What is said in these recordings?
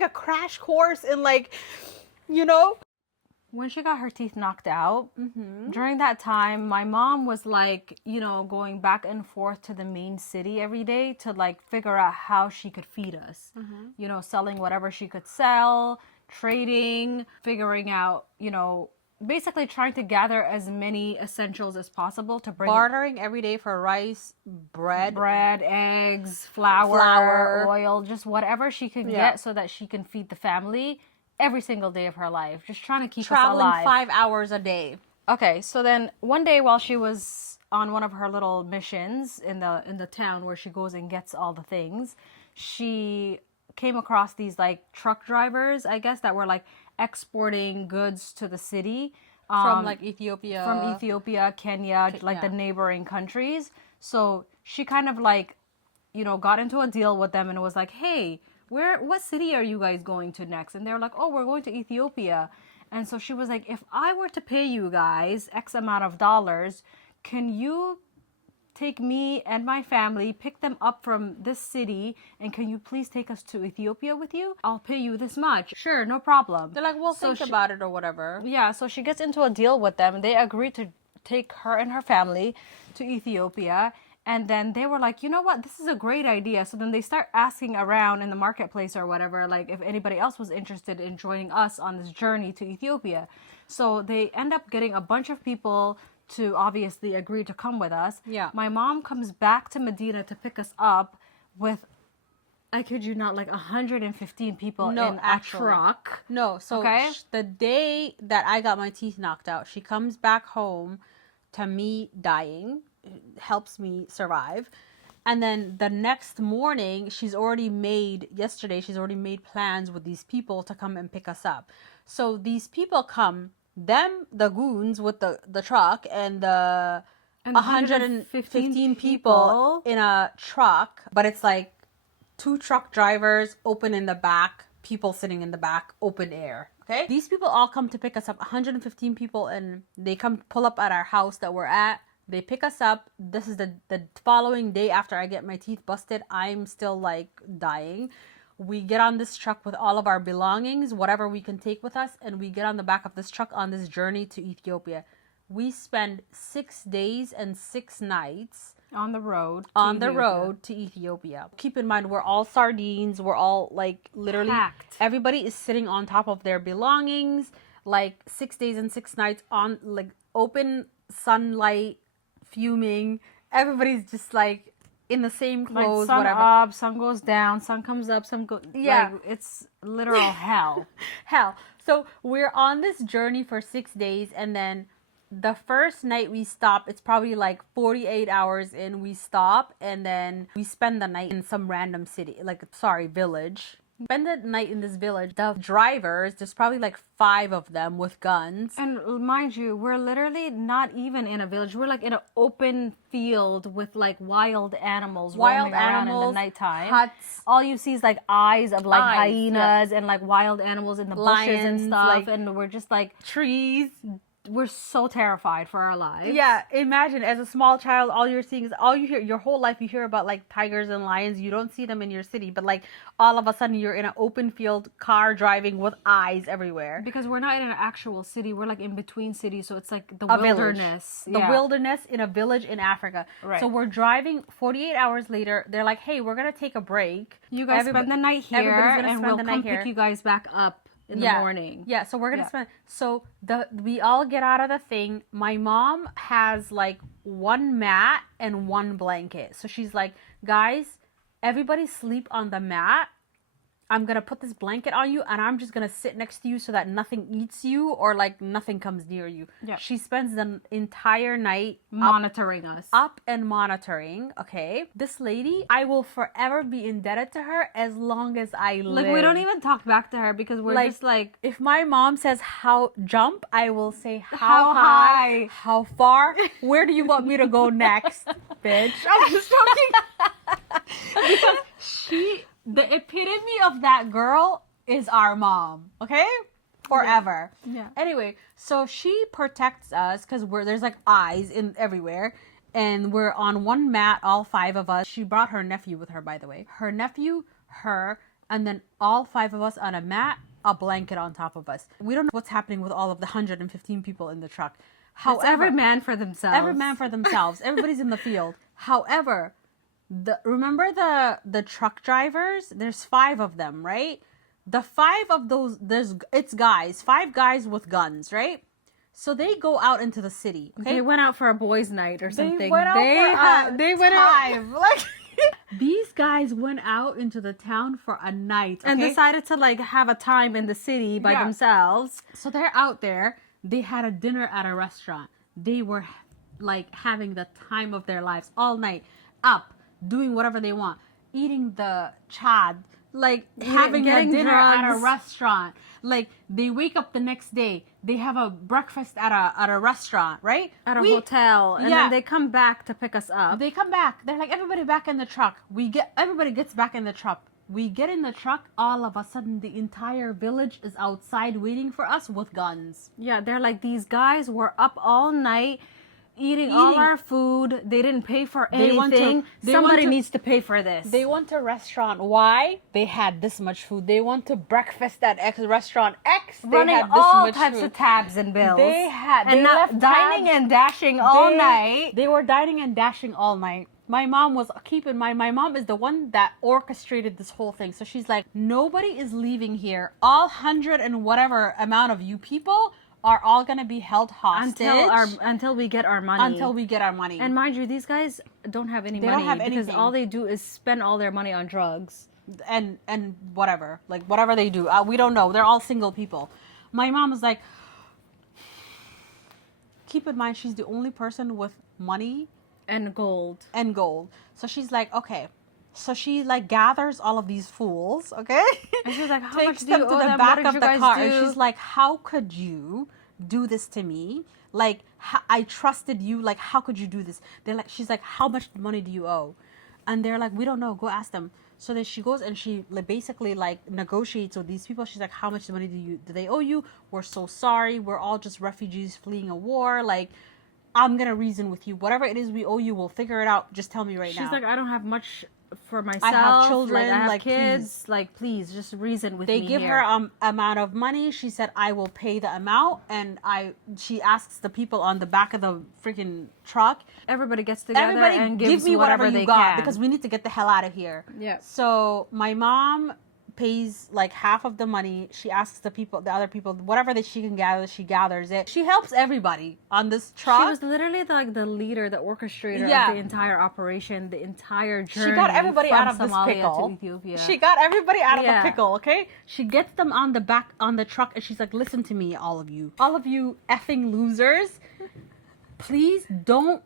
like a crash course in like, you know. When she got her teeth knocked out, during that time, my mom was like, you know, going back and forth to the main city every day to like figure out how she could feed us. You know, selling whatever she could sell, trading, figuring out, you know, basically trying to gather as many essentials as possible to bring Bartering every day for rice, bread, eggs, flour, oil, just whatever she could get so that she can feed the family every single day of her life, just trying to keep us alive. traveling 5 hours a day. Okay, so then one day while she was on one of her little missions in the town where she goes and gets all the things, she came across these like truck drivers, I guess, that were like exporting goods to the city From like Ethiopia. Kenya, like the neighboring countries. So she kind of like, you know, got into a deal with them and was like, hey, what city are you guys going to next? And they were like, oh, we're going to Ethiopia. And so she was like, if I were to pay you guys X amount of dollars, can you take me and my family, pick them up from this city, and can you please take us to Ethiopia with you? I'll pay you this much. Sure, no problem. They're like, well, think about it or whatever. Yeah, so she gets into a deal with them. They agreed to take her and her family to Ethiopia. And then they were like, you know what, this is a great idea. So then they start asking around in the marketplace or whatever, like if anybody else was interested in joining us on this journey to Ethiopia. So they end up getting a bunch of people to obviously agree to come with us. Yeah. My mom comes back to Medina to pick us up with, I kid you not, like 115 people in a truck. No, so the day that I got my teeth knocked out, she comes back home to me dying, helps me survive. And then the next morning, she's already made plans with these people to come and pick us up. So these people come, the goons with the truck and the 115 people in a truck, but it's like 2 truck drivers, open in the back, people sitting in the back, open air. Okay? These people all come to pick us up, 115 people, and they come pull up at our house that we're at. They pick us up. This is the following day after I get my teeth busted. I'm still like dying. We get on this truck with all of our belongings, whatever we can take with us, and we get on the back of this truck on this journey to Ethiopia. We spend 6 days and 6 nights on the road to Ethiopia. Keep in mind, we're all sardines. We're all like literally packed. Everybody is sitting on top of their belongings. Like 6 days and 6 nights on like open sunlight, fuming. Everybody's just like in the same clothes, like sun whatever. Up, sun goes down, sun comes up, sun goes. Yeah, like, it's literal hell. Hell. So we're on this journey for 6 days, and then the first night we stop, it's probably like 48 hours in, we stop, and then we spend the night in some random village. Spend the night in this village. The drivers, there's probably like 5 of them with guns. And mind you, we're literally not even in a village. We're like in an open field with like wild animals roaming around in the nighttime. Huts. All you see is like eyes of like hyenas and like wild animals in the bushes and stuff. Like, and we're just like trees. We're so terrified for our lives. Yeah, imagine as a small child, all you hear your whole life, you hear about like tigers and lions. You don't see them in your city, but like all of a sudden you're in an open field, car driving with eyes everywhere. Because we're not in an actual city, we're like in between cities, so it's like the wilderness. The wilderness in a village in Africa. Right. So we're driving. 48 hours later, they're like, "Hey, we're gonna take a break. You guys spend the night here, and we'll come pick you guys back up." In the morning. Yeah, so we're gonna spend. So we all get out of the thing. My mom has like 1 mat and 1 blanket. So she's like, guys, everybody sleep on the mat. I'm gonna put this blanket on you, and I'm just gonna sit next to you so that nothing eats you or like nothing comes near you. Yeah. She spends the entire night monitoring us. Up and monitoring. Okay. This lady, I will forever be indebted to her as long as I live. Like we don't even talk back to her because we're just like, if my mom says how jump, I will say how high, how far, where do you want me to go next, bitch? I'm just joking. Because the epitome of that girl is our mom, okay? Forever. Yeah. Anyway, so she protects us because there's like eyes in everywhere, and we're on 1 mat, all 5 of us. She brought her nephew with her, by the way. Her nephew, her, and then all 5 of us on a mat, a blanket on top of us. We don't know what's happening with all of the 115 people in the truck. It's every man for themselves. Every man for themselves. Everybody's in the field. However, remember the truck drivers? There's 5 of them, right? The 5 of those, it's guys, 5 guys with guns, right? So they go out into the city. Okay? They went out for a boys' night or something. They went out They went out like these guys went out into the town for a night, okay? and decided to like have a time in the city by Yeah. themselves. So they're out there. They had a dinner at a restaurant. They were like having the time of their lives all night, up, doing whatever they want, eating the chad, like having a getting dinner at a drugs. restaurant. Like they wake up the next day, they have a breakfast at a restaurant, right? At a hotel, and yeah. then they come back to pick us up. They come back. They're like, everybody back in the truck. Everybody gets back in the truck. We get in the truck. All of a sudden, the entire village is outside waiting for us with guns. Yeah, they're like, these guys were up all night eating all our food. They didn't pay for They want to- anything. they Somebody want to- needs to pay for this. They went to restaurant Y. They had this much food. They went to breakfast at X restaurant X. They running had this all much types food. of tabs and bills. They and not left dining tabs. and dashing all They- night. They were dining and dashing all night. My mom was, keep in mind, my mom is the one that orchestrated this whole thing. So she's like, nobody is leaving here. All 100 and whatever amount of you people are all gonna be held hostage until we get our money. until we get our money. And mind you, these guys don't have any They money don't have because anything. all they do is spend all their money on drugs. and whatever, like whatever they do, we don't know. They're all single people. My mom was like, keep in mind, she's the only person with money And gold. and gold. So she's like, okay. So she like gathers all of these fools, okay? And she was like, how Takes much do you them to owe the them? back What of did the you guys car, do? and she's like, how could you do this to me? Like, I trusted you. Like, how could you do this? They're like, she's like, how much money do you owe? And they're like, we don't know. Go ask them. So then she goes and she like, basically like negotiates with these people. She's like, how much money do they owe you? We're so sorry. We're all just refugees fleeing a war. Like, I'm gonna reason with you. Whatever it is we owe you, we'll figure it out. Just tell me right now. She's like, I don't have much for myself. children, Like, I have like, kids. Like, please, just reason with me. They give here. her amount of money. She said, I will pay the amount. And she asks the people on the back of the freaking truck, Everybody gets together everybody and give gives me whatever whatever you they got can. because we need to get the hell out of here. Yeah. So my mom pays like half of the money. She asks the other people, whatever that she can gather, she gathers it. She helps everybody on this truck. She was literally like the leader, the orchestrator Yeah. of the entire operation, the entire journey. She got everybody from out of this Somalia pickle. to Ethiopia. She got everybody out of Yeah. the pickle, okay? She gets them on the back on the truck and she's like, listen to me, all of you effing losers. Please don't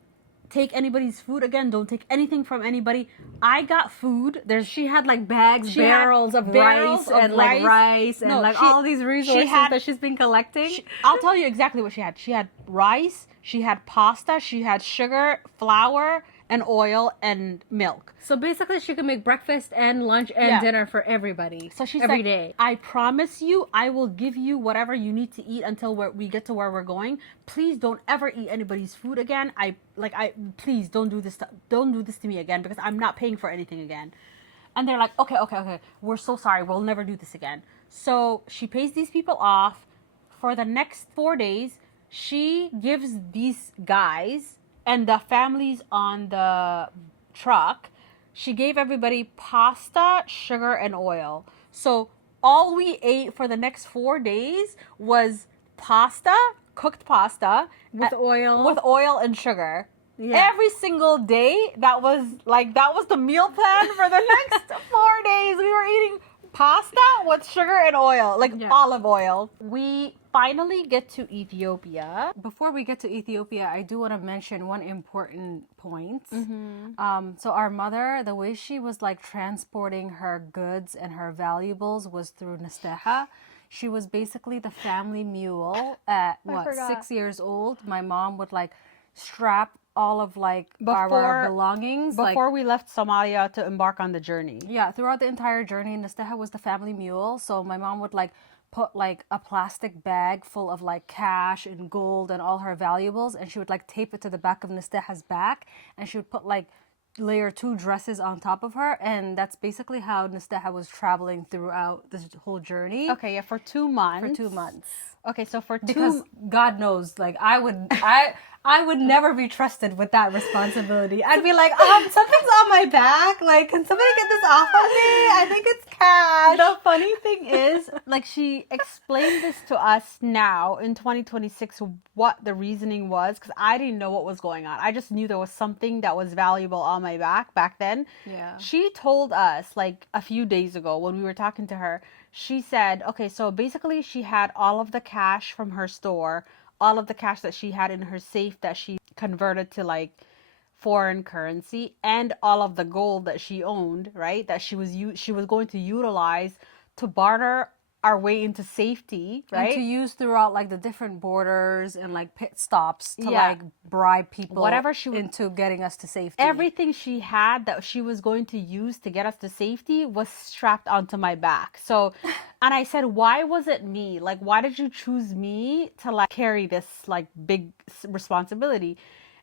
take anybody's food again. Don't take anything from anybody. I got food. She had like bags, She had barrels of barrels rice of and like rice. rice and No, like she- all these resources had- that she's been collecting. I'll tell you exactly what she had. She had rice, she had pasta, she had sugar, flour, and oil and milk. So basically, she could make breakfast and lunch and Yeah. dinner for everybody. So she's every like, day. I promise you, I will give you whatever you need to eat until we get to where we're going. Please don't ever eat anybody's food again. Please don't do this. Don't do this to me again because I'm not paying for anything again. And they're like, okay. We're so sorry. We'll never do this again. So she pays these people off. For the next 4 days, she gives these guys and the families on the truck, she gave everybody pasta, sugar, and oil. So all we ate for the next 4 days was pasta, cooked pasta With oil and sugar. Yeah. Every single day, that was the meal plan for the next 4 days. We were eating pasta with sugar and oil, Yeah. olive oil. We finally get to Ethiopia. Before we get to Ethiopia, I do want to mention one important point. Mm-hmm. So our mother, the way she was like transporting her goods and her valuables was through Nasteha. She was basically the family mule at forgot. 6 years old. My mom would like strap all of like Before- our belongings Before we left Somalia to embark on the journey. Yeah, throughout the entire journey, Nasteha was the family mule. So my mom would like put like a plastic bag full of like cash and gold and all her valuables, and she would like tape it to the back of Nasteha's back, and she would put like layer 2 dresses on top of her, and that's basically how Nasteha was traveling throughout this whole journey Okay, yeah, for 2 months. for 2 months. Okay, so for Because two. God knows, like I would never be trusted with that responsibility. I'd be like, something's on my back. Like, can somebody get this off of me? I think it's cash. The funny thing is, like, she explained this to us now in 2026 what the reasoning was, because I didn't know what was going on. I just knew there was something that was valuable on my back then. Yeah. She told us, like, a few days ago when we were talking to her, she said, okay, so basically she had all of the cash from her store, all of the cash that she had in her safe that she converted to, like, foreign currency, and all of the gold that she owned, right? That she was going to utilize to barter our way into safety, And to right? use throughout like the different borders and like pit stops to Yeah. like bribe people Whatever she would- into getting us to safety. Everything she had that she was going to use to get us to safety was strapped onto my back. So, and I said, why was it me? Like, why did you choose me to like carry this like big responsibility?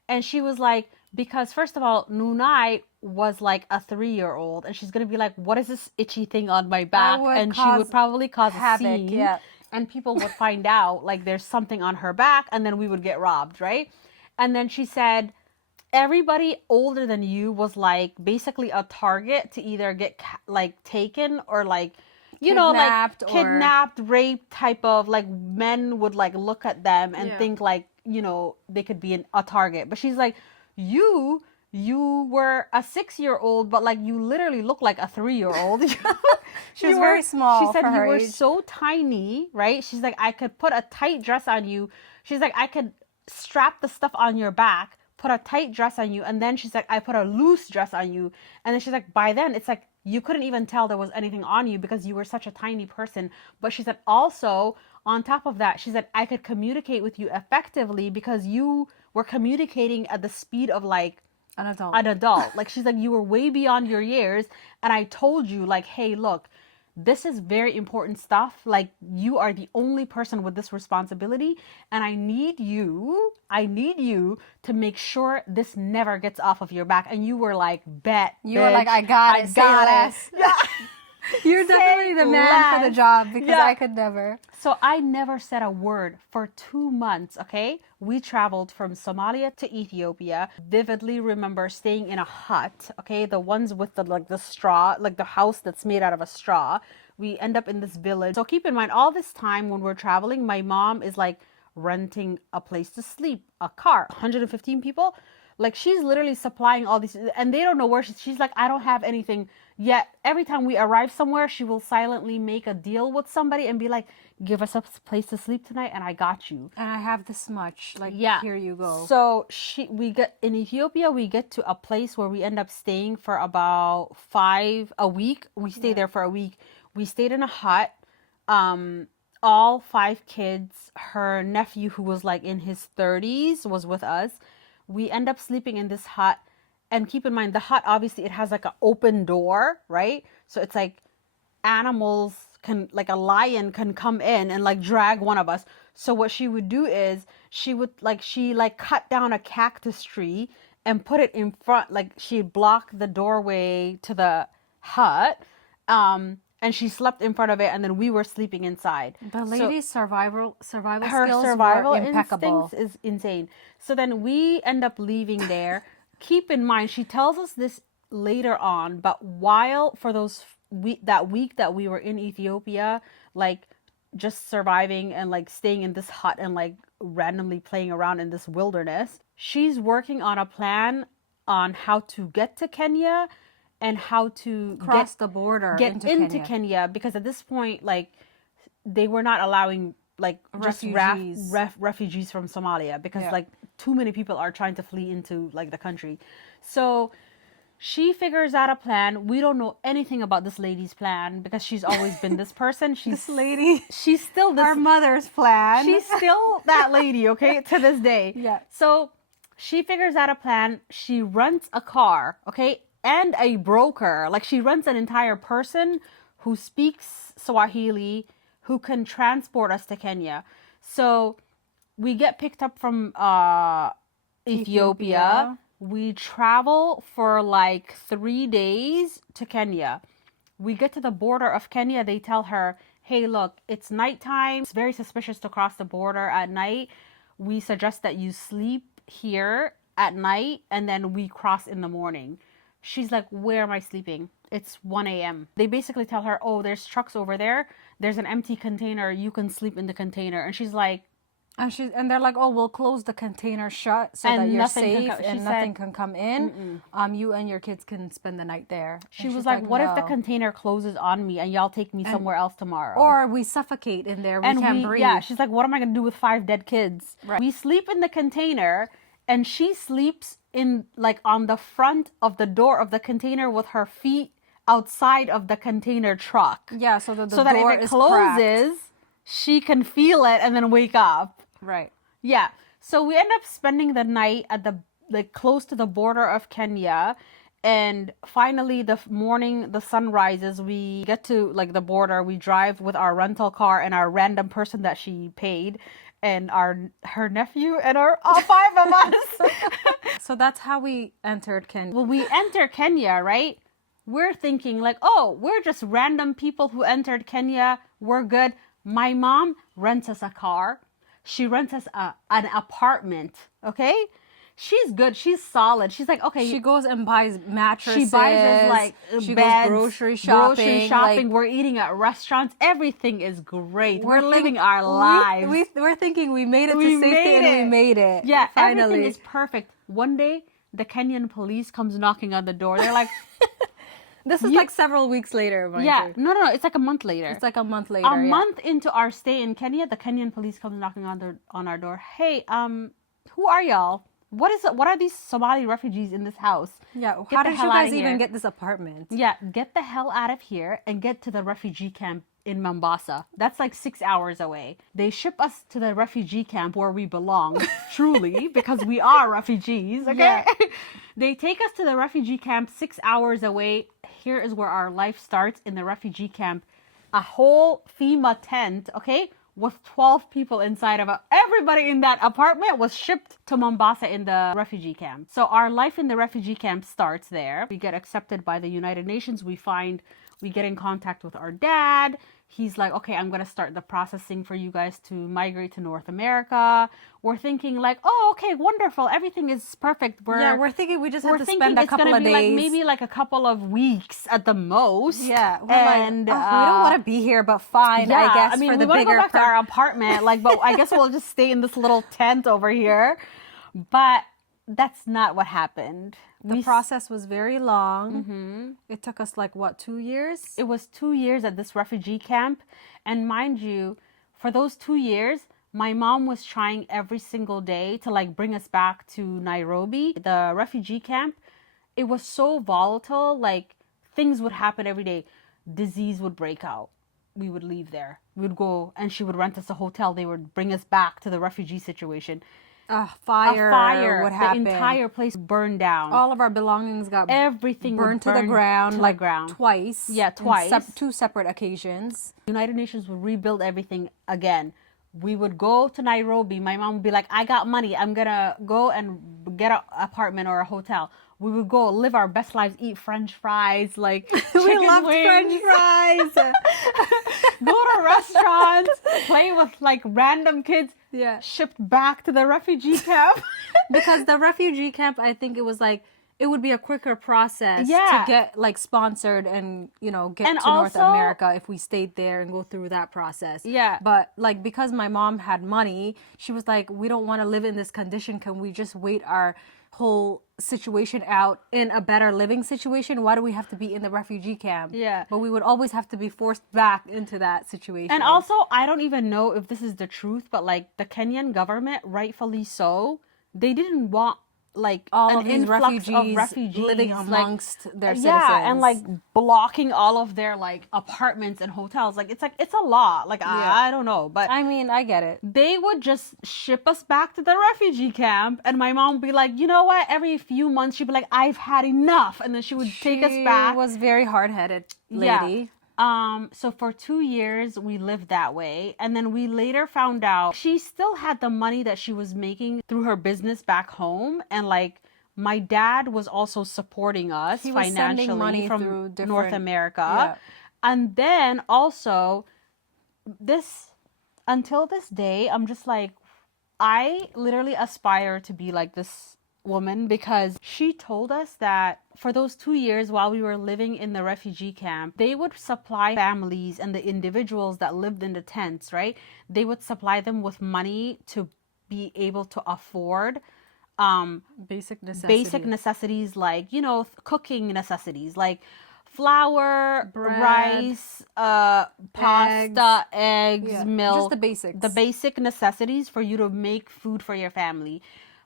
And she was like, because first of all, Nunai was like a 3-year-old, and she's gonna be like, what is this itchy thing on my back? would And she cause would probably cause havoc, a scene. yeah. And people would find out like there's something on her back, and then we would get robbed, right? And then she said, everybody older than you was like basically a target to either get like taken or like, you know, like Kidnapped or- kidnapped, raped type of, like, men would like look at them and Yeah. think like, you know, they could be a target. But she's like, you were a 6-year-old, but like you literally look like a 3-year-old. She was very small She said for you her were age. so tiny, right? She's like, I could put a tight dress on you. She's like, I could strap the stuff on your back, put a tight dress on you, and then she's like, I put a loose dress on you. And then she's like, by then it's like you couldn't even tell there was anything on you because you were such a tiny person. But she said also, on top of that, she said, I could communicate with you effectively because you were communicating at the speed of like An adult. an adult. Like, she's like, you were way beyond your years, and I told you like, hey, look, this is very important stuff. Like, you are the only person with this responsibility, and I need you to make sure this never gets off of your back. And you were like, bet, You were like, bitch, I got it, say less. Yeah. You're definitely the man for the less. job because Yeah. I could never. So I never said a word for 2 months, okay? We traveled from Somalia to Ethiopia. Vividly remember staying in a hut, okay? The ones with the like the straw, like the house that's made out of a straw. We end up in this village. So keep in mind, all this time when we're traveling, my mom is like renting a place to sleep, a car, 115 people. Like, she's literally supplying all these, and they don't know where she's like, I don't have anything. Yet every time we arrive somewhere, she will silently make a deal with somebody and be like, give us a place to sleep tonight and I got you. And I have this much. Like, Yeah. here you go. So we get in Ethiopia, we get to a place where we end up staying for about a week. We stay there for a week. We stayed in a hut. All 5 kids, her nephew who was like in his 30s was with us. We end up sleeping in this hut. And keep in mind, the hut, obviously, it has like an open door, right? So it's like animals can, like a lion can come in and like drag one of us. So what she would do is she cut down a cactus tree and put it in front, like she'd block the doorway to the hut. And she slept in front of it, and then we were sleeping inside. The lady's survival Her skills survival were impeccable. instincts is insane. So then we end up leaving there. Keep in mind, she tells us this later on, but while for that week that we were in Ethiopia, like just surviving and like staying in this hut and like randomly playing around in this wilderness, she's working on a plan on how to get to Kenya and how to Cross the border get into Kenya, because at this point, like, they were not allowing like just Refugees. refugees from Somalia because Yeah. like too many people are trying to flee into like the country. So she figures out a plan. We don't know anything about this lady's plan because she's always been this person. This lady, She's still this our mother's plan. she's still that lady, okay, to this day. Yeah. So she figures out a plan. She rents a car, okay, and a broker. Like, she rents an entire person who speaks Swahili who can transport us to Kenya. So we get picked up from Ethiopia. We travel for like 3 days to Kenya. We get to the border of Kenya. They tell her, hey, look, it's nighttime. It's very suspicious to cross the border at night. We suggest that you sleep here at night and then we cross in the morning. She's like, where am I sleeping? It's 1 a.m. They basically tell her, oh, there's trucks over there. There's an empty container. You can sleep in the container. And she's like, And they're like, oh, we'll close the container shut so And that you're nothing can safe co- she and said- nothing can come in. You and your kids can spend the night there. she And was she's like, what if the "No." container closes on me and y'all take me somewhere else tomorrow? Or we suffocate in there. We can't breathe. Yeah, she's like, what am I gonna do with 5 dead kids? Right. We sleep in the container, and she sleeps in like on the front of the door of the container with her feet outside of the container truck. Yeah, so that the so that door if it is closes, cracked. she can feel it and then wake up. Right. Yeah. So we end up spending the night at the like close to the border of Kenya. And finally the morning the sun rises, we get to like the border. We drive with our rental car and our random person that she paid and her nephew and our all 5 of us. So that's how we entered Kenya. Well, we enter Kenya, right? We're thinking like, oh, we're just random people who entered Kenya. We're good. My mom rents us a car. She rents us an apartment, okay? She's good. She's solid. She's like, okay. She goes and buys mattresses. She buys us like she beds, goes grocery shopping. Like, we're eating at restaurants. Everything is great. We're like- living our lives. We're thinking we made it We to safety made and we it. made it. Yeah, finally. everything is perfect. One day, the Kenyan police comes knocking on the door. They're like, This is like several weeks later. Mind yeah, you. no, it's like a month later. It's like a month later. A month into our stay in Kenya, the Kenyan police comes knocking on our door. Hey, who are y'all? What are these Somali refugees in this house? Yeah. Get How the did hell you outta guys even here. get this apartment? Yeah, get the hell out of here and get to the refugee camp in Mombasa. That's like 6 hours away. They ship us to the refugee camp where we belong, truly, because we are refugees, okay? Yeah. They take us to the refugee camp 6 hours away. Here is where our life starts in the refugee camp. A whole FEMA tent, okay? With 12 people inside of it. Everybody in that apartment was shipped to Mombasa in the refugee camp. So our life in the refugee camp starts there. We get accepted by the United Nations. We get in contact with our dad. He's like, okay, I'm going to start the processing for you guys to migrate to North America. We're thinking like, oh, okay, wonderful. Everything is perfect. We're thinking we just have to spend a it's couple gonna of be days. like maybe like a couple of weeks at the most. Yeah. We're and like, we don't want to be here, but fine, I guess, we for the want to bigger go back to our apartment, like, but I guess we'll just stay in this little tent over here. But that's not what happened. The process was very long. It took us like, what, 2 years? It was 2 years at this refugee camp. And mind you, for those 2 years, my mom was trying every single day to like bring us back to Nairobi, the refugee camp. It was so volatile. Like things would happen every day. Disease would break out. We would leave there. We would go and she would rent us a hotel. They would bring us back to the refugee situation. A fire would happen. The entire place burned down. All of our belongings got Everything would burned to the burn ground, to the like ground. twice. Yeah, in twice. 2 separate occasions. United Nations would rebuild everything again. We would go to Nairobi. My mom would be like, I got money. I'm going to go and get an apartment or a hotel. We would go live our best lives, eat French fries, like chicken We loved wings. French fries. Go to restaurants, play with like random kids. Yeah. Shipped back to the refugee camp. Because the refugee camp, I think it was like, it would be a quicker process Yeah. to get like sponsored and, get And to North also- America if we stayed there and go through that process. Yeah. But like, because my mom had money, she was like, we don't want to live in this condition. Can we just wait our whole situation out in a better living situation? Why do we have to be in the refugee camp? Yeah. But we would always have to be forced back into that situation. And also, I don't even know if this is the truth, but like the Kenyan government, rightfully so, they didn't want like all an of these influx refugees, of refugees living like, amongst their citizens. yeah, and like blocking all of their like apartments and hotels. Like it's a lot. Like I don't know, but I mean, I get it. they would just ship us back to the refugee camp, and my mom would be like, you know what? Every few months she'd be like, I've had enough, and then she would take us back. She was very hard-headed lady. So for 2 years we lived that way, and then we later found out she still had the money that she was making through her business back home, and like my dad was also supporting us He was sending financially money from through North different- America. Yeah. And then also this, until this day, I'm just like, I literally aspire to be like this woman, because she told us that for those 2 years while we were living in the refugee camp, they would supply families and the individuals that lived in the tents, right? They would supply them with money to be able to afford Basic necessity. basic necessities, like, you know, cooking necessities like flour, Bread, rice, pasta, eggs, Yeah, milk, just the basics. the basic necessities for you to make food for your family.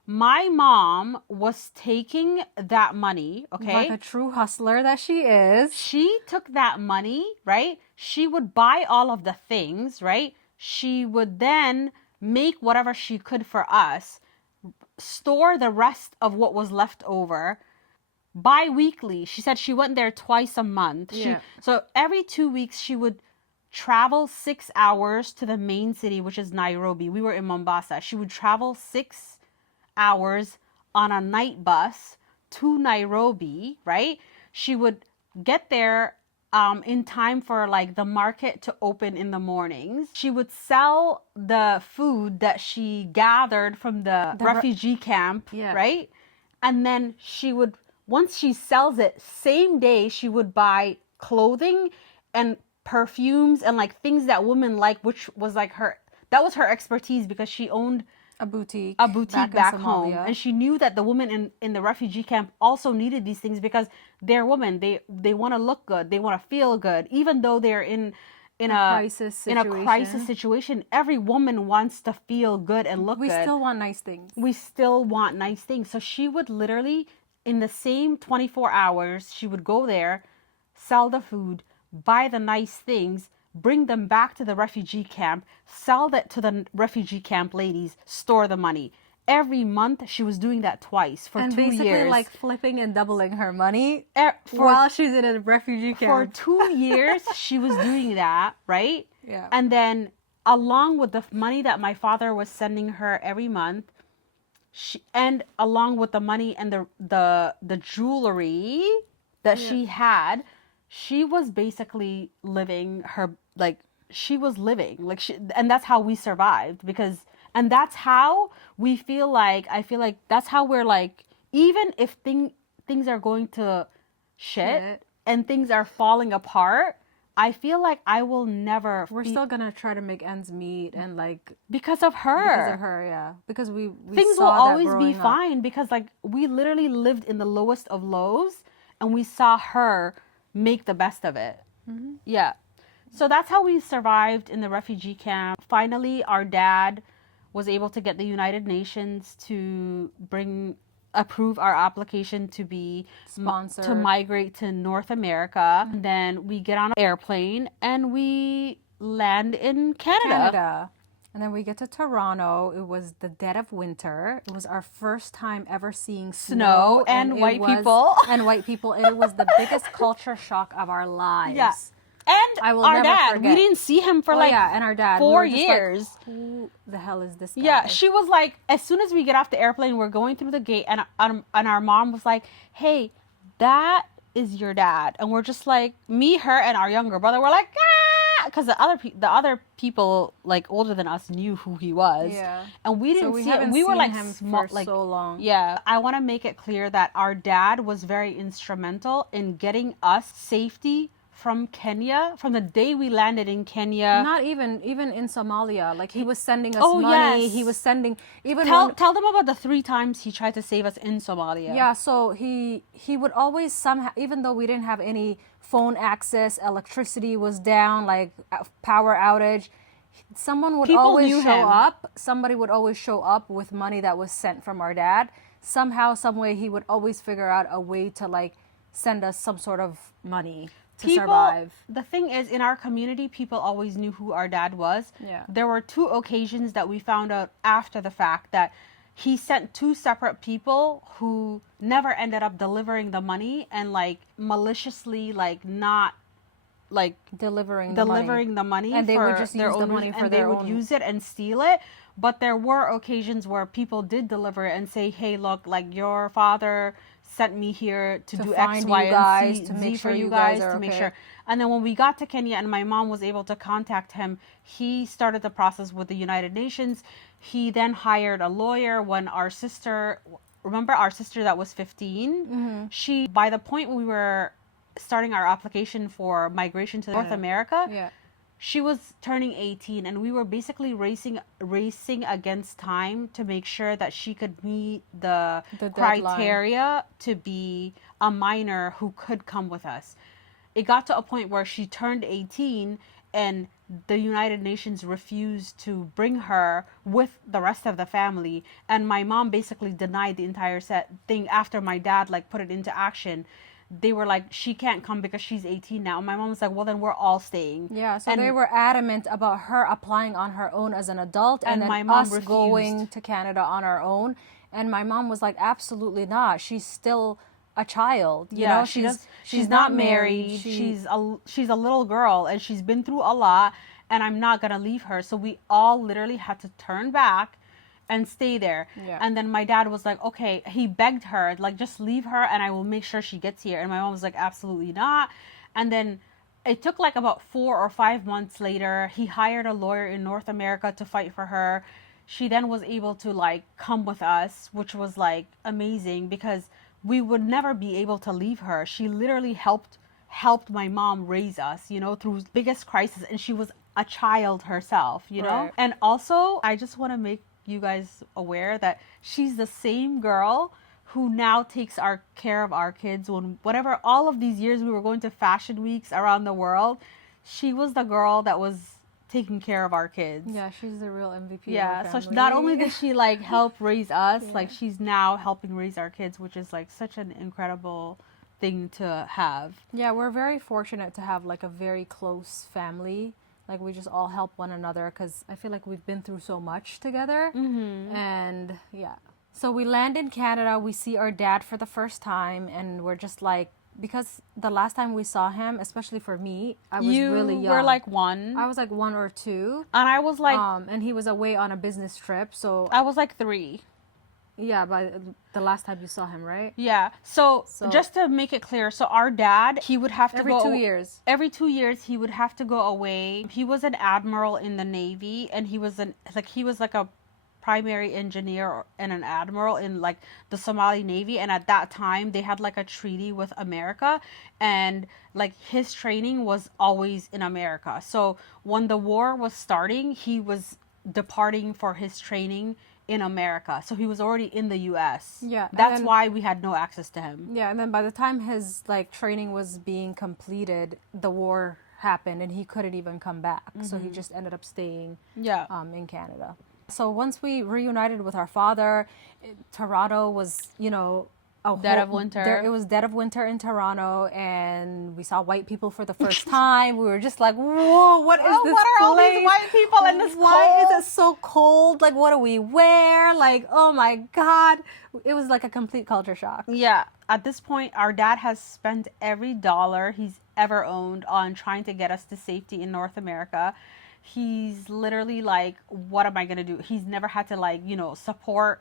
My mom was taking that money, okay? Like a true hustler that she is. She took that money, right? She would buy all of the things, right? She would then make whatever she could for us, store the rest of what was left over bi-weekly. She said she went there twice a month. Yeah. So every 2 weeks she would travel 6 hours to the main city, which is Nairobi. We were in Mombasa. She would travel 6 hours on a night bus to Nairobi, right? She would get there in time for like the market to open in the mornings. She would sell the food that she gathered from the refugee camp, Yeah. right? And then she would, once she sells it, same day she would buy clothing and perfumes and like things that women like, which was like that was her expertise, because she owned A boutique. a boutique back in home, Somalia. and she knew that the women in the refugee camp also needed these things, because they're women. They want to look good, they want to feel good, even though they're in a crisis in a crisis situation. situation. Every woman wants to feel good and look We good. still want nice things. We still want nice things. So she would literally, in the same 24 hours, she would go there, sell the food, buy the nice things, bring them back to the refugee camp, sell that to the refugee camp ladies, store the money. Every month she was doing that twice for And 2 basically years. like flipping and doubling her money For- while she's in a refugee for camp. 2 years she was doing that, right? Yeah. And then along with the money that my father was sending her every month, and along with the money and the jewelry that she had, she was basically living her, like, she was living like and that's how we survived, because, and that's how we feel like, I feel like that's how we're like, even if things are going to shit and things are falling apart, I feel like I will never We're still gonna try to make ends meet and like because of her. because of her, yeah. Because we Things saw will that always be growing up. fine, because like we literally lived in the lowest of lows and we saw her make the best of it. Yeah. So that's how we survived in the refugee camp. Finally, our dad was able to get the United Nations to approve our application to be Sponsored. to migrate to North America. And then we get on an airplane and we land in Canada. And then we get to Toronto. It was the dead of winter. It was our first time ever seeing Snow and it white was- people. And white people. And it was the biggest culture shock of our lives. Yeah. And I will our never dad, forget. we didn't see him for Oh, like yeah, and our dad. we 4 were just like, years. who the hell is this guy? Yeah, she was like, as soon as we get off the airplane, we're going through the gate, and our mom was like, "Hey, that is your dad," and we're just like, me, her, and our younger brother were like, "Ah," because the other people like older than us knew who he was, Yeah. and we didn't So we see it. haven't We were seen like him small, for like so long. Yeah, I want to make it clear that our dad was very instrumental in getting us safety from Kenya, from the day we landed in Kenya. Not even in Somalia. Like he was sending us Oh, money. yes. He was sending even Tell when, them about the 3 times he tried to save us in Somalia. yeah. So he would always somehow, even though we didn't have any phone access, electricity was down, like power outage. Someone would People always knew show him. up. Somebody would always show up with money that was sent from our dad. Somehow, some way, he would always figure out a way to like send us some sort of money to survive. The thing is, in our community, people always knew who our dad was. Yeah. There were 2 occasions that we found out after the fact that he sent 2 separate people who never ended up delivering the money, and like maliciously, like not like delivering the money And they for would just their use the own money reason, for and they their would own. use it and steal it. But there were occasions where people did deliver it and say, hey, look, like your father sent me here to do X, find Y, you guys, and to Z make for sure you you guys guys, are to make okay. sure. And then when we got to Kenya and my mom was able to contact him, he started the process with the United Nations. He then hired a lawyer when our sister, remember our sister that was 15? She, by the point we were starting our application for migration to North America, Yeah. she was turning 18 and we were basically racing against time to make sure that she could meet the The deadline. criteria to be a minor who could come with us. It got to a point where she turned 18 and the United Nations refused to bring her with the rest of the family, and my mom basically denied the entire set thing after my dad like put it into action. They were like, she can't come because she's 18 now. And my mom was like, well, then we're all staying. Yeah, so And they were adamant about her applying on her own as an adult, and And then my mom us refused. going to Canada on our own. And my mom was like, absolutely not. She's still a child. You know, she's not married. She's a little girl and she's been through a lot, and I'm not gonna leave her. So we all literally had to turn back and stay there. Yeah. And then my dad was like, okay, he begged her, like, just leave her and I will make sure she gets here. And my mom was like, absolutely not. And then it took like about 4 or 5 months later, he hired a lawyer in North America to fight for her. She then was able to like come with us, which was like amazing because we would never be able to leave her. She literally helped my mom raise us, you know, through biggest crisis, and she was a child herself, you know. Right. And also, I just want to make you guys aware that she's the same girl who now takes our care of our kids when whatever all of these years we were going to fashion weeks around the world, she was the girl that was taking care of our kids. Yeah, she's the real MVP. Yeah, of so our family. not only did she like help raise us, like she's now helping raise our kids, which is like such an incredible thing to have. Yeah, we're very fortunate to have like a very close family. Like we just all help one another because I feel like we've been through so much together. And yeah. So we land in Canada, we see our dad for the first time, and we're just like, because the last time we saw him, especially for me, I was really young. You were like 1. I was like 1 or 2. And I was like, And he was away on a business trip. So I was like 3. yeah, by the last time you saw him, right? Yeah. So just to make it clear, so our dad, he would have to Every go 2 years. Every 2 years, he would have to go away. He was an admiral in the Navy, and he was like a primary engineer and an admiral in like the Somali Navy. And at that time, they had like a treaty with America, and like his training was always in America. So when the war was starting, he was departing for his training in America. So he was already in the US. Yeah, and That's then- why we had no access to him. Yeah, and then by the time his like training was being completed, the war happened and he couldn't even come back. So he just ended up staying Yeah. in Canada. So once we reunited with our father, Toronto was, you know, Dead of winter. It was dead of winter in Toronto, and we saw white people for the first time. We were just like, "Whoa, what is this what are all these place? white people in this Why cold?" is it so cold? Like, what do we wear? Like, oh my God!" It was like a complete culture shock. Yeah. At this point, our dad has spent every dollar he's ever owned on trying to get us to safety in North America. He's literally like, what am I going to do? He's never had to like, you know, support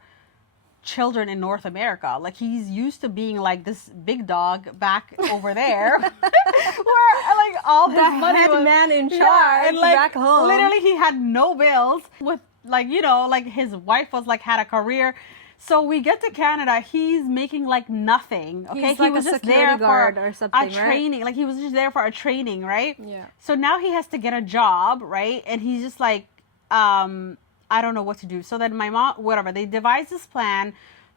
children in North America. Like he's used to being like this big dog back over there where like all his The money head was, man in Yeah, charge and, like, back home. Literally he had no bills with like, you know, like his wife was like had a career. So we get to Canada, he's making like nothing. Okay, He's he like was a just security there guard for or something, a right? training. Like he was just there for a training, right? Yeah. So now he has to get a job, right? And he's just like, I don't know what to do. So then my mom, whatever, they devised this plan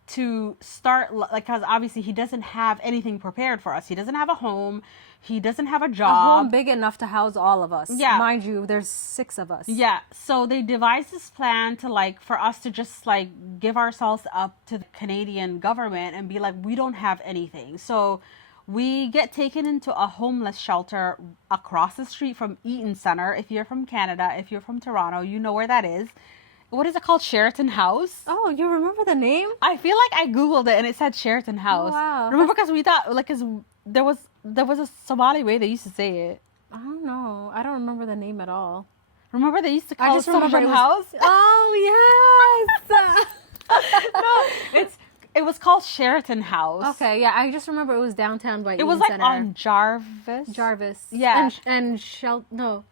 to start, like, because obviously he doesn't have anything prepared for us. He doesn't have a home. He doesn't have a A job. home big enough to house all of us. Yeah. Mind you, there's 6 of us. Yeah, so they devised this plan to like for us to just like give ourselves up to the Canadian government and be like, we don't have anything. So we get taken into a homeless shelter across the street from Eaton Center. If you're from Canada, if you're from Toronto, you know where that is. What is it called? Sheraton House? Oh, you remember the name? I feel like I Googled it and it said Sheraton House. wow. Remember, because we thought like, cause there was a Somali way they used to say it. I don't know. I don't remember the name at all. Remember they used to I call it just remember Social it was- House? Oh yes. No, it was called Sheraton House. Okay, yeah, I just remember it was downtown by It was Eaton like Center. on Jarvis. Jarvis. Yeah. And Shel no.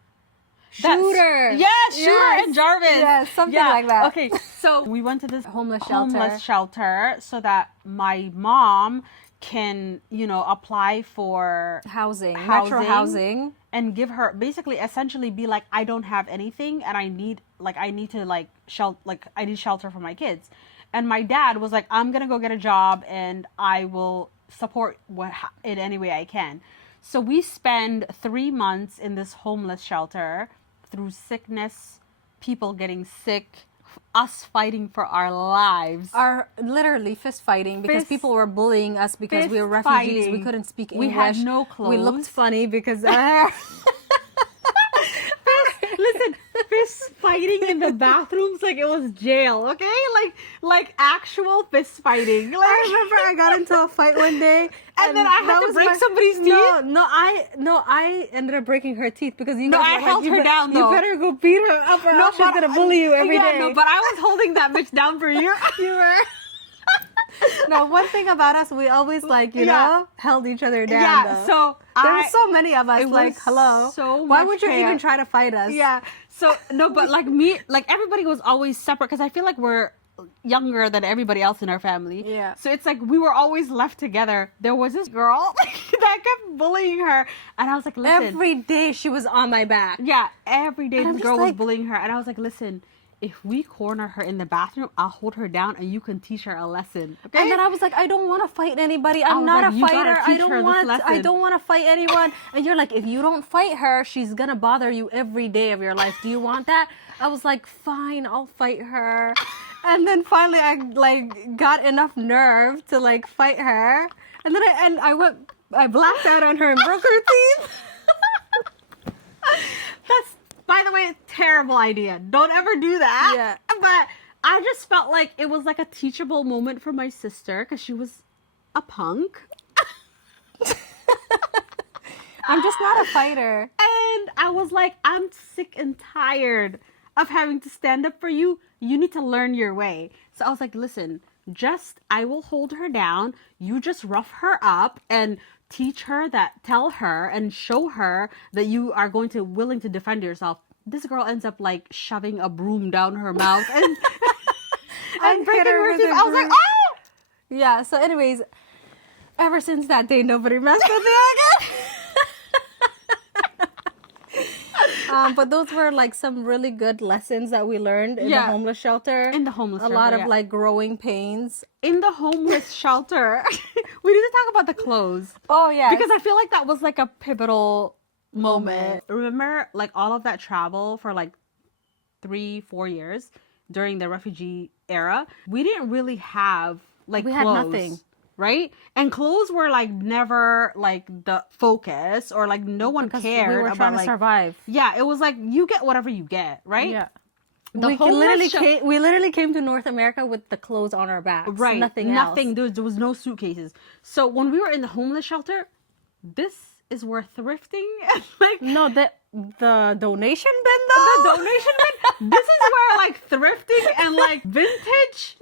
That's- Shooter. Yeah, Shooter Yes. and Jarvis. Yes, something Yeah. like that. Okay, so we went to this Homeless shelter. homeless shelter so that my mom can, apply for Housing. Metro housing. and give her basically essentially be like, I don't have anything and I need to I need shelter for my kids. And my dad was like, I'm gonna go get a job and I will support in any way I can. So we spend 3 months in this homeless shelter through sickness, people getting sick, us fighting for our lives. Are literally fist fighting because Fist- people were bullying us because we fist were refugees. fighting. We couldn't speak We English. had no We looked clothes. funny because Listen, fist fighting in the bathrooms like it was jail, okay? Like actual fist fighting. Like, I remember I got into a fight one day, And then I had that to was break somebody's I ended up breaking her teeth because you No, guys I were held you her down, You though. better go beat her up, or else she's but gonna bully you every day. No, but I was holding that bitch down for you. You were. No, one thing about us, we always held each other down. Yeah, though. so there were so many of us. it Like, was hello. so Why much would you even chaos. try to fight us? Yeah. So no, but everybody was always separate because I feel like we're younger than everybody else in our family. Yeah. So it's like we were always left together. There was this girl that kept bullying her, and I was like, listen. Every day she was on my back. Yeah, every day And I'm this just girl was like- bullying her, and I was like, listen. If we corner her in the bathroom, I'll hold her down and you can teach her a lesson. Okay? And then I was like, I don't want to fight anybody. I I'm was not like, a you gotta fighter. I teach don't her this want. I lesson. don't want to fight anyone. And you're like, if you don't fight her, she's gonna bother you every day of your life. Do you want that? I was like, fine, I'll fight her. And then finally, I got enough nerve to fight her. And then I blacked out on her and broke her teeth. That's, by the way, a terrible idea. Don't ever do that. Yeah. But I just felt like it was like a teachable moment for my sister because she was a punk. I'm just not a fighter. And I was like, I'm sick and tired of having to stand up for you. You need to learn your way. So I was like, listen, I will hold her down. You just rough her up and teach her tell her and show her that you are willing to defend yourself. This girl ends up shoving a broom down her mouth and, and breaking hit her her with teeth. a I was like, broom. oh! Yeah. So, anyways, ever since that day, nobody messed with me again. But those were some really good lessons that we learned in the Yeah. homeless shelter. In the homeless a lot shelter, of yeah. growing pains. In the homeless shelter, we need to talk about the clothes. Oh yeah, Because I feel like that was a pivotal moment. Remember all of that travel for 3-4 years during the refugee era? We didn't really have We clothes. had nothing. Right? And clothes were never the focus or no one because cared we were about trying to survive. Yeah, it was you get whatever you get, right? Yeah. The we homeless literally came to North America with the clothes on our backs. Right. Nothing else. There was no suitcases. So when we were in the homeless shelter, this is where thrifting No, the donation bin though. the donation bin. This is where thrifting and vintage,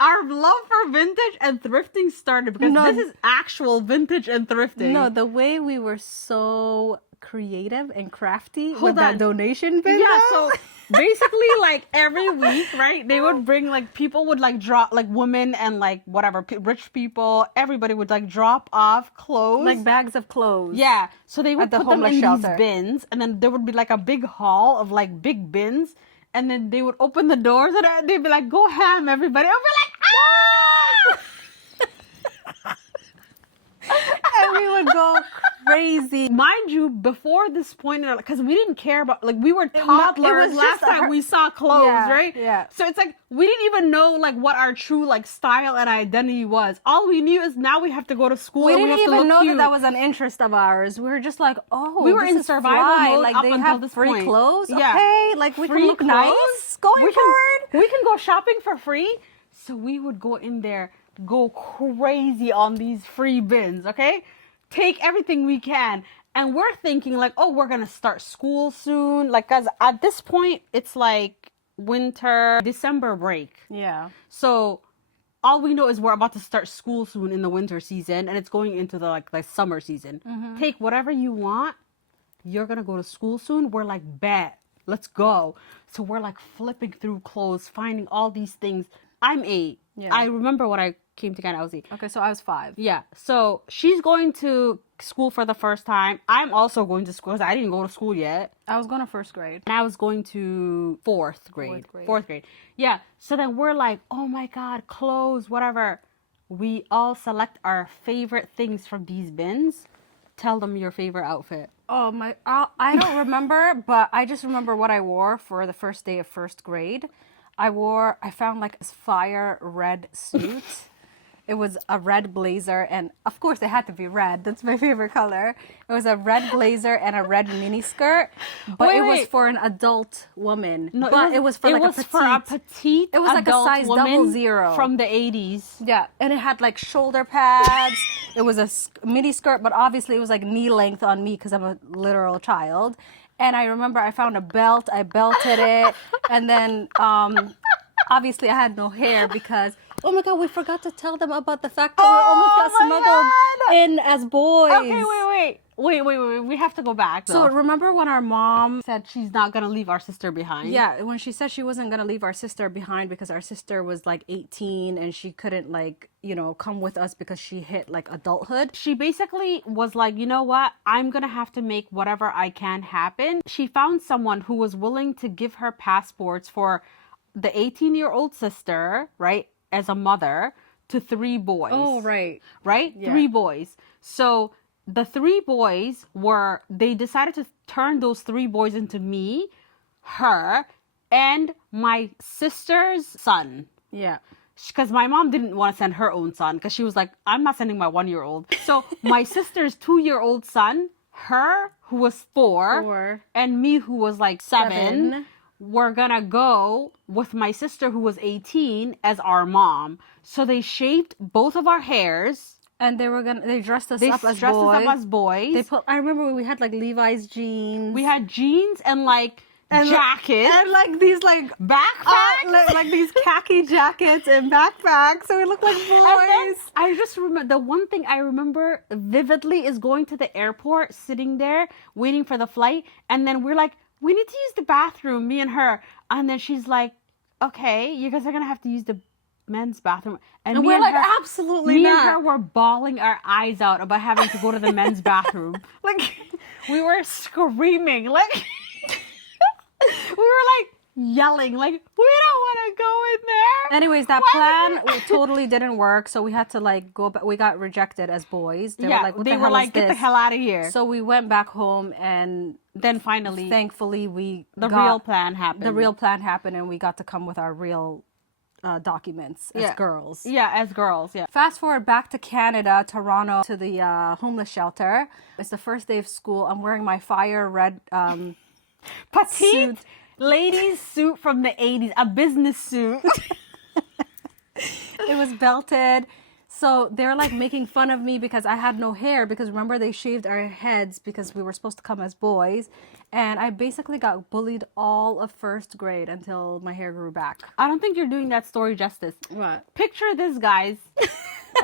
our love for vintage and thrifting started because No. this is actual vintage and thrifting. No, the way we were so creative and crafty Hold with that on. donation bin. Yeah, though. so basically every week, right, they would bring people would drop women and whatever rich people, everybody would drop off clothes, bags of clothes. yeah, so they would At the put them homeless in shelter. these bins, and then there would be a big haul of big bins, and then they would open the doors and they'd be like, "Go ham, everybody!" I'd be like, "Ah!" And we would go crazy. Mind you, before this point, because we didn't care about we were It toddlers was last just time we saw clothes, Yeah, right? yeah. So it's we didn't even know what our true style and identity was. All we knew is now we have to go to school. We and didn't we have to even look know cute. that was an interest of ours. We were just We were this in is survival fly. mode up they until have this free point. clothes. Yeah. Okay, we Free can look clothes. nice going we forward. we can go shopping for free. So we would go in there, go crazy on these free bins, okay? Take everything we can. And we're thinking like, oh, we're gonna start school soon. Like, cause at this point, it's like winter, December break. Yeah. So all we know is we're about to start school soon in the winter season, and it's going into the summer season. Take whatever you want. You're gonna go to school soon. We're like, bet, let's go. So we're like flipping through clothes, finding all these things. I'm 8. Yeah. I remember when I came to Canada, I was 8. Okay, so I was 5. Yeah. So she's going to school for the first time. I'm also going to school because I didn't go to school yet. I was going to first grade. And I was going to fourth grade. Fourth grade. Yeah. So then we're like, oh my God, clothes, whatever. We all select our favorite things from these bins. Tell them your favorite outfit. Oh my! I don't remember, but I just remember what I wore for the first day of first grade. I found like this fire red suit. It was a red blazer, and of course it had to be red. That's my favorite color. It was a red blazer and a red mini skirt, but it was for an adult woman. No, but it was for it like was a petite. for a petite. It was like a adult size woman 00 from the 80s. Yeah, and it had like shoulder pads. It was a mini skirt, but obviously it was like knee length on me because I'm a literal child. And I remember I found a belt. I belted it, and then obviously I had no hair because. Oh my God, we forgot to tell them about the fact that we almost got smuggled in as boys. Okay, wait. We have to go back. So remember when our mom said she's not going to leave our sister behind? Yeah, when she said she wasn't going to leave our sister behind because our sister was like 18 and she couldn't come with us because she hit like adulthood. She basically was like, you know what? I'm going to have to make whatever I can happen. She found someone who was willing to give her passports for the 18-year-old sister, right? As a mother to 3 boys. Oh, right. Right? Yeah. 3 boys. So the 3 boys they decided to turn those 3 boys into me, her, and my sister's son. Yeah. Because my mom didn't want to send her own son because she was like, I'm not sending my 1-year-old. So my sister's 2-year-old son, her, who was 4, and me, who was like 7. We're gonna go with my sister who was 18 as our mom. So they shaved both of our hairs. And they dressed us up as boys. I remember we had like Levi's jeans. We had jeans and jackets. And like these like backpacks. Like these khaki jackets and backpacks. So we look like boys. I just remember, the one thing I remember vividly is going to the airport, sitting there, waiting for the flight. And then we're like, we need to use the bathroom, me and her. And then she's like, okay, you guys are going to have to use the men's bathroom. And we're like, absolutely not. Me and her were bawling our eyes out about having to go to the men's bathroom. Like, we were screaming. Like, we were like yelling, like, we don't want to go in there. Anyways, that plan totally didn't work. So we had to like go back. We got rejected as boys. They were like, what the hell is get this? The hell out of here. So we went back home, and then finally, thankfully, the real plan happened. The real plan happened, and we got to come with our real documents as girls. Yeah, as girls, yeah. Fast forward back to Canada, Toronto, to the homeless shelter. It's the first day of school. I'm wearing my fire red petite suit. Ladies suit from the 80s, a business suit. It was belted. So they're like making fun of me because I had no hair, because remember they shaved our heads because we were supposed to come as boys. And I basically got bullied all of first grade until my hair grew back. I don't think you're doing that story justice. What? Picture this, guys.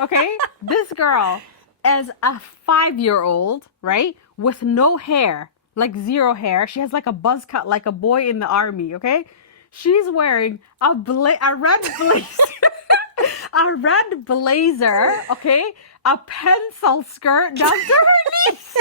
Okay? This girl as a 5-year-old, right? With no hair, like 0 hair. She has like a buzz cut like a boy in the army, okay? She's wearing a red blazer. A red blazer, okay? A pencil skirt down to her knees.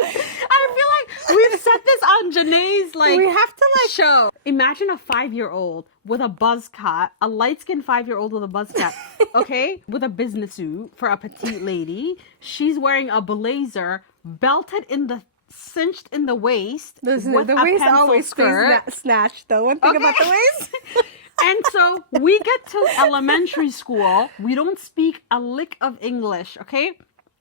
I feel like we've set this on Janae's we have to show. Imagine a 5-year-old with a buzz cut, a light-skinned 5-year-old with a buzz cut, okay? With a business suit for a petite lady. She's wearing a blazer, belted cinched in the waist. The waist always stays snatched though. One thing about the waist. And so we get to elementary school. We don't speak a lick of English, okay?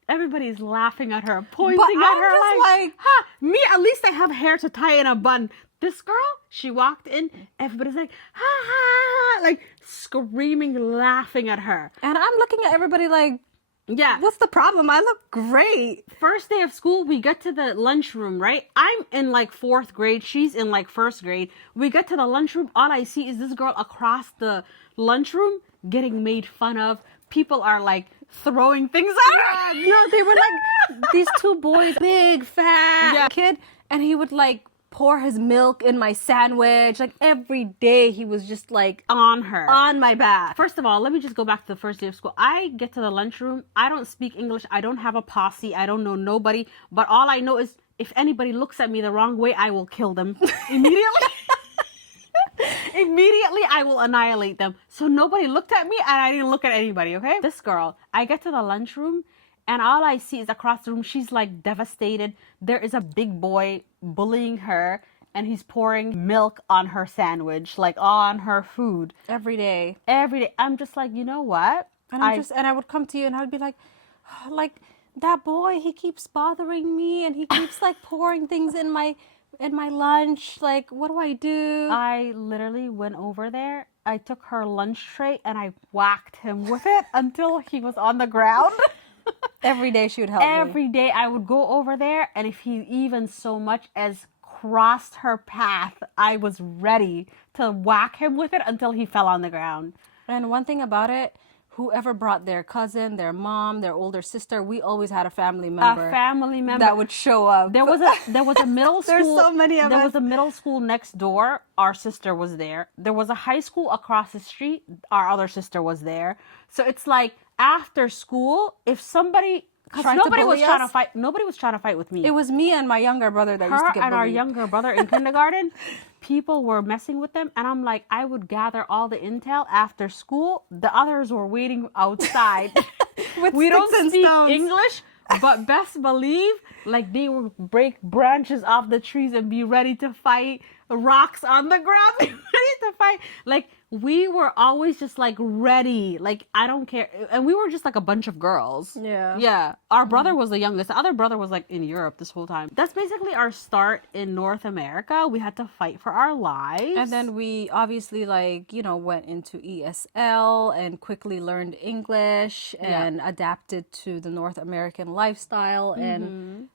Everybody's laughing at her, pointing at her like, huh, me, at least I have hair to tie in a bun. This girl, she walked in, everybody's like, ha, ha, ha, like screaming, laughing at her. And I'm looking at everybody like, Yeah. What's the problem? I look great. First day of school, we get to the lunchroom, right? I'm in like 4th grade. She's in like 1st grade. We get to the lunchroom. All I see is this girl across the lunchroom getting made fun of. People are like throwing things at her. No, they were like these two boys, big fat kid, and he would like pour his milk in my sandwich. Like every day, he was just like On her. on my back. First of all, let me just go back to the first day of school. I get to the lunchroom. I don't speak English. I don't have a posse. I don't know nobody. But all I know is if anybody looks at me the wrong way, I will kill them immediately. Immediately, I will annihilate them. So nobody looked at me and I didn't look at anybody, okay? This girl, I get to the lunchroom and all I see is across the room, she's like devastated. There is a big boy bullying her and he's pouring milk on her sandwich, like on her food. Every day. Every day. I'm just like, you know what? And I would come to you and I'd be like, "Oh, like that boy, he keeps bothering me and he keeps like pouring things in my lunch. Like, what do I do?" I literally went over there. I took her lunch tray and I whacked him with it until he was on the ground. Every day she would help me. Every day I would go over there, and if he even so much as crossed her path, I was ready to whack him with it until he fell on the ground. And one thing about it, whoever brought their cousin, their mom, their older sister, we always had a family member. A family member that would show up. There was a middle school. There's so many of There us. was a middle school next door. Our sister was there. There was a high school across the street. Our other sister was there. So it's like after school, if somebody, because nobody was trying to fight with me. It was me and my younger brother that used to Her get and our bullied. younger brother in kindergarten. People were messing with them, and I'm like, I would gather all the intel after school. The others were waiting outside. With We don't sticks and speak stones. English, but best believe, like they would break branches off the trees and be ready to fight. Rocks on the ground, be ready to fight. Like we were always just like ready. Like I don't care, and we were just like a bunch of girls. Yeah. Our brother was the youngest. The other brother was like in Europe this whole time. That's basically our start in North America. We had to fight for our lives, And then we obviously went into ESL and quickly learned English and adapted to the North American lifestyle. And,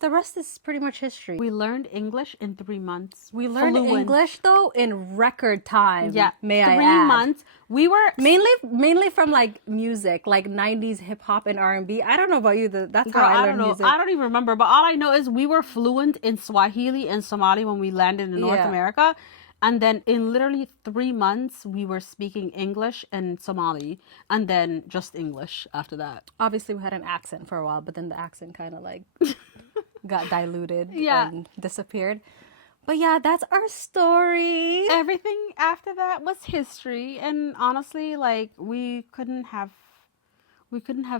the rest is pretty much history. we learned English in 3 months. We learned Fluent. English, though, in record time. Yeah, May I 3 add. months. We were Mainly from like music, like 90s hip hop and R&B. I don't know about you, that's Girl, how I I learned don't know. music. I don't even remember. But all I know is we were fluent in Swahili and Somali when we landed in North Yeah. America. And then in literally 3 months, we were speaking English and Somali. And then just English after that. Obviously, we had an accent for a while, but then the accent kind of like got diluted Yeah. and disappeared. But yeah, that's our story. Everything after that was history. And honestly, like we couldn't have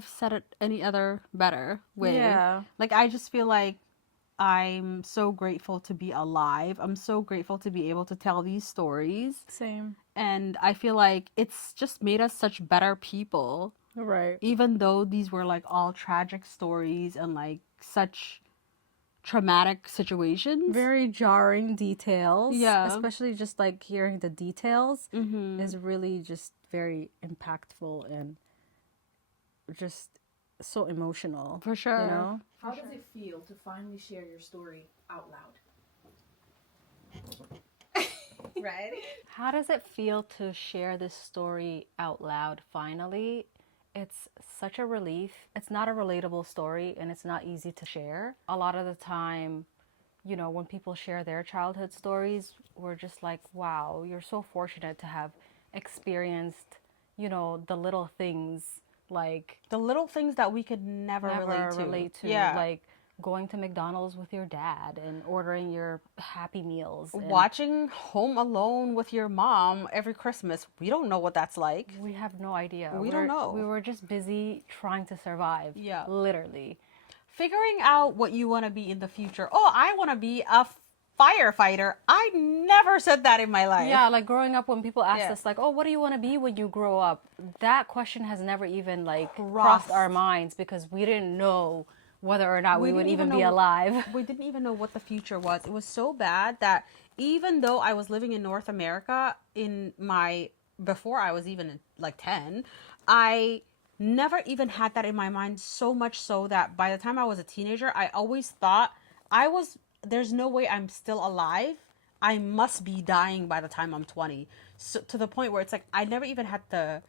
said it any other better way. Yeah. Like I just feel like I'm so grateful to be alive. I'm so grateful to be able to tell these stories. Same. And I feel like it's just made us such better people. Right. Even though these were like all tragic stories and like such traumatic situations. Very jarring details. Yeah. Especially just like hearing the details Mm-hmm. is really just very impactful and just so emotional. For sure. You know? How does it feel to finally share your story out loud? Right? How does it feel to share this story out loud finally? It's such a relief. It's not a relatable story and it's not easy to share. A lot of the time, when people share their childhood stories, we're just like, wow, you're so fortunate to have experienced, the little things like The little things that we could never relate to. Yeah. like going to McDonald's with your dad and ordering your Happy Meals. And Watching Home Alone with your mom every Christmas. We don't know what that's like. we have no idea. We don't know. We were just busy trying to survive. Yeah. Literally. Figuring out what you want to be in the future. Oh, I want to be a firefighter. I never said that in my life. Yeah, like growing up when people asked Yeah. us like, oh, what do you want to be when you grow up? That question has never even like Crossed. crossed our minds because we didn't know whether or not we would didn't even even be know- alive. We didn't even know what the future was. It was so bad that even though I was living in North America before I was even like 10, I never even had that in my mind, so much so that by the time I was a teenager, I always thought there's no way I'm still alive. I must be dying by the time I'm 20. So to the point where it's like I never even had the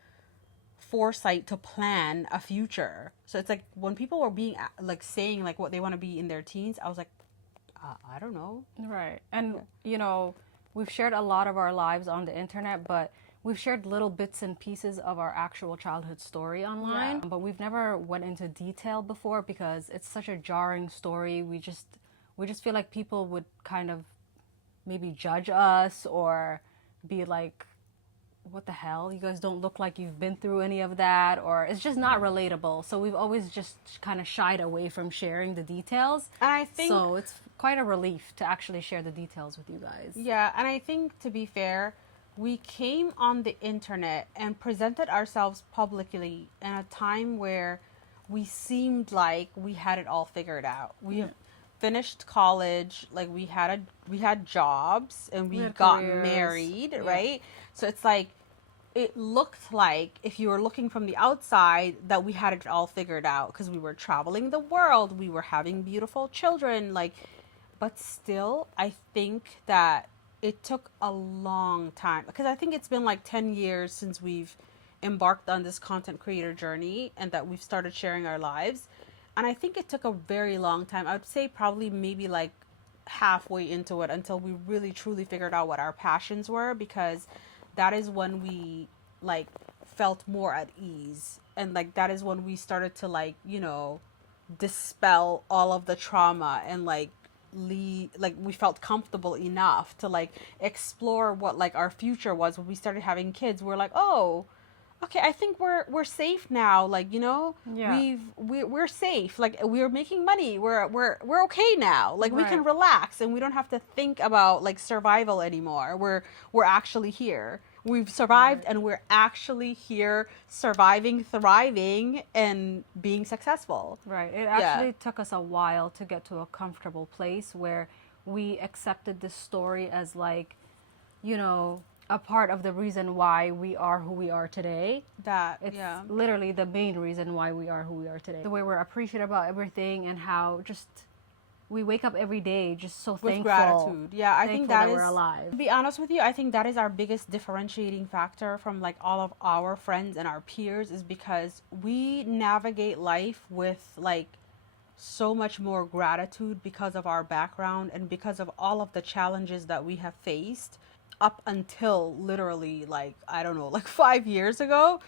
foresight to plan a future. So it's like when people were being like saying like what they want to be in their teens, I was like, I don't know. Right. And, you know, we've shared a lot of our lives on the internet, but we've shared little bits and pieces of our actual childhood story online. Yeah. But we've never went into detail before because it's such a jarring story. We just feel like people would kind of maybe judge us or be like, what the hell? You guys don't look like you've been through any of that, or it's just not relatable. So we've always just kind of shied away from sharing the details. And I think So it's quite a relief to actually share the details with you guys. yeah, and I think to be fair, we came on the internet and presented ourselves publicly in a time where we seemed like we had it all figured out. We have finished college, like we had jobs and we had got careers. married, Yeah. right? So it's like it looked like if you were looking from the outside that we had it all figured out because we were traveling the world, we were having beautiful children, like, but still I think that it took a long time because I think it's been like 10 years since we've embarked on this content creator journey and that we've started sharing our lives, and I think it took a very long time. I would say probably maybe like halfway into it until we really truly figured out what our passions were, because that is when we like felt more at ease, and like that is when we started to like, you know, dispel all of the trauma and like like we felt comfortable enough to like explore what like our future was. When we started having kids, we're like, oh, okay, I think we're safe now, like, you know. Yeah. We're safe, like we're making money, we're okay now, like we can Right. relax and we don't have to think about like survival anymore. We're actually here, we've survived, and we're actually here, surviving, thriving, and being successful. Right. It actually took us a while to get to a comfortable place where we accepted this story as like, you know, a part of the reason why we are who we are today. That It's yeah. literally the main reason why we are who we are today. The way we're appreciative about everything and how just we wake up every day just so With thankful. gratitude. Yeah, I think that we're is, alive. to be honest with you, I think that is our biggest differentiating factor from like all of our friends and our peers, is because we navigate life with like so much more gratitude because of our background and because of all of the challenges that we have faced up until literally like, I don't know, like 5 years ago.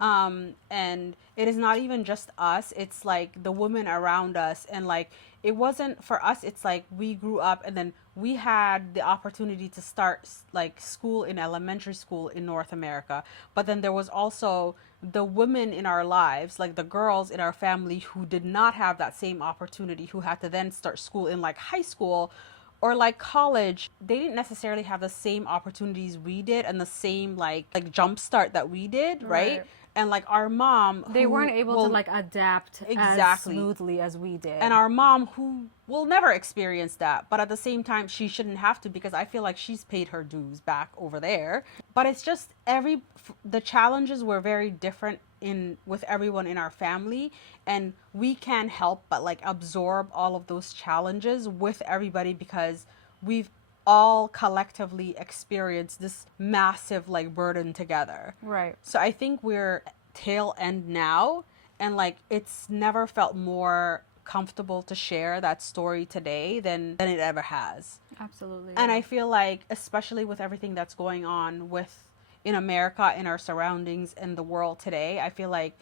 Yeah. And it is not even just us, it's like the women around us, and like it wasn't for us, it's like we grew up and then we had the opportunity to start like school in elementary school in North America, but then there was also the women in our lives, like the girls in our family who did not have that same opportunity, who had to then start school in like high school or like college. They didn't necessarily have the same opportunities we did and the same like jump start that we did, right? Right. And like our mom, They who weren't able will- to like adapt as Exactly. smoothly as we did. and our mom, who will never experience that, but at the same time she shouldn't have to, because I feel like she's paid her dues back over there. But it's just the challenges were very different in with everyone in our family, and we can't help but like absorb all of those challenges with everybody because we've all collectively experienced this massive like burden together. Right. So I think we're tail end now, and like it's never felt more comfortable to share that story today than it ever has. Absolutely. And I feel like, especially with everything that's going on with in America, in our surroundings, in the world today, I feel like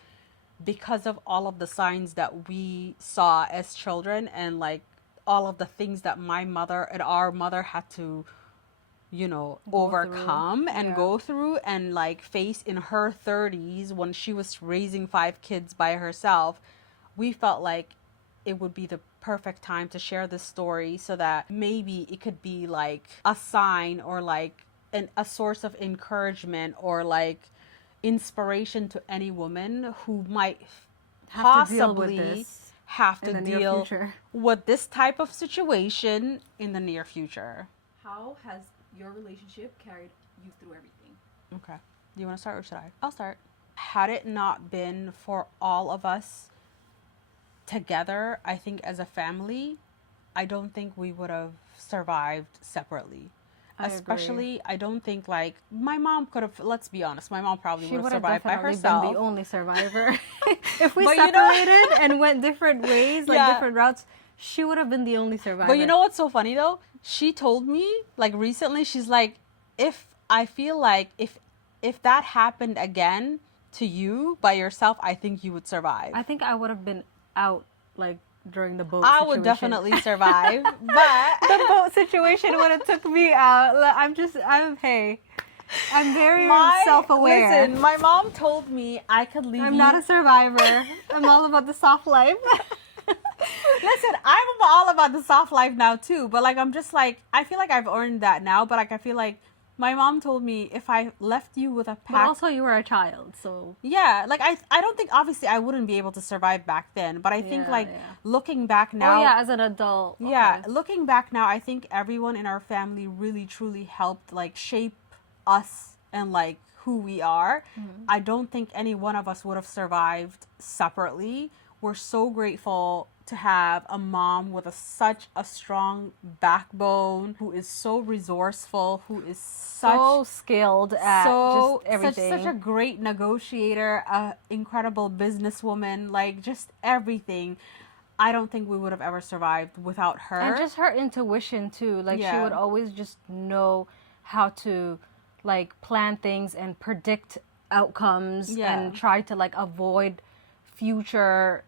because of all of the signs that we saw as children, and like all of the things that my mother and our mother had to, you know, Go overcome through. and Yeah. go through and like face in her 30s when she was raising 5 kids by herself, we felt like it would be the perfect time to share this story so that maybe it could be like a sign or like a source of encouragement or like inspiration to any woman who might Have to deal with possibly this have in to the near deal future. with this type of situation in the near future. How has your relationship carried you through everything? Okay. Do you want to start or should I? I'll start. Had it not been for all of us together, I think as a family, I don't think we would have survived separately. I agree. Especially, I don't think like my mom could have. Let's be honest, my mom probably She would would have have survived by definitely herself. been the only survivor. If we But you know- separated and went different ways, like Yeah. different routes, she would have been the only survivor. But you know what's so funny though? She told me like recently, she's like, if I feel like if that happened again to you by yourself, I think you would survive. I think I would have been out like during the boat I situation. would definitely survive, but The boat situation would have took me out. Like, I'm very self-aware. Listen, my mom told me I could leave I'm you. not a survivor. I'm all about the soft life. Listen, I'm all about the soft life now too, but like I'm just like I feel like I've earned that now, but like I feel like my mom told me if I left you with a But pack. also, you were a child, so Yeah, like I don't think obviously I wouldn't be able to survive back then, but I think Yeah, like yeah. looking back now. oh yeah, as an adult. Yeah, okay. looking back now, I think everyone in our family really truly helped like shape us and like who we are. I don't think any one of us would have survived separately. We're so grateful to have a mom with such a strong backbone, who is so resourceful, who is so skilled at so just everything. such a great negotiator, a incredible businesswoman, like just everything. I don't think we would have ever survived without her. And just her intuition too. Like she Yeah. would always just know how to like plan things and predict outcomes Yeah. and try to like avoid future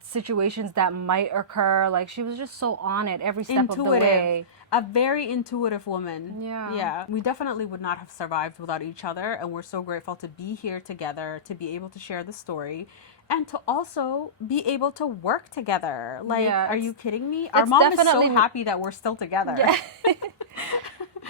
situations that might occur. Like she was just so on it every step of the way. A very intuitive woman. Yeah. Yeah. We definitely would not have survived without each other, and we're so grateful to be here together, to be able to share the story, and to also be able to work together. Like, Yeah, are it's- you kidding me? Our it's mom is so definitely- happy that we're still together.